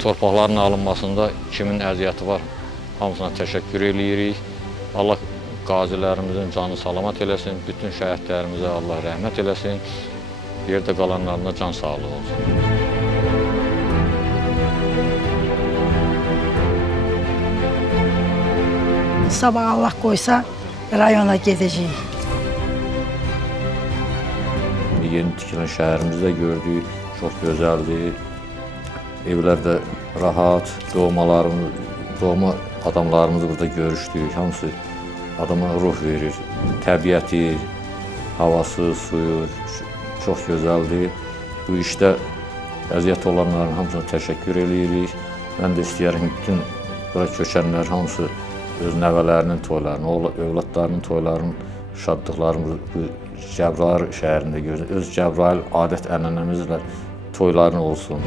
torpaqların alınmasında kimin əziyyəti var, hamısına təşəkkür eləyirik. Allah qazilərimizin canı salamat eləsin, bütün şəhidlərimizə Allah rəhmət eləsin, yerdə qalanlarına can sağlığı olsun. Sabah Allah qoysa rayona gedəcəyik. Yeni tikilən şəhərimizdə gördük, çox gözəldir. Evlər də rahat, doğma adamlarımızı burada görüşdük. Hamısı adama ruh verir. Təbiəti, havası, suyu çox gözəldir. Bu işdə əziyyət olanların hamısına təşəkkür eləyirik. Mən də istəyərəm bütün bura köçənlər hamısı öz nəvələrinin toylarını, övladlarının toylarının şadlıqlarını bu Cəbrayıl şəhərində gözləyir. Öz Cəbrayıl adət ənənəmizlə toyların olsun.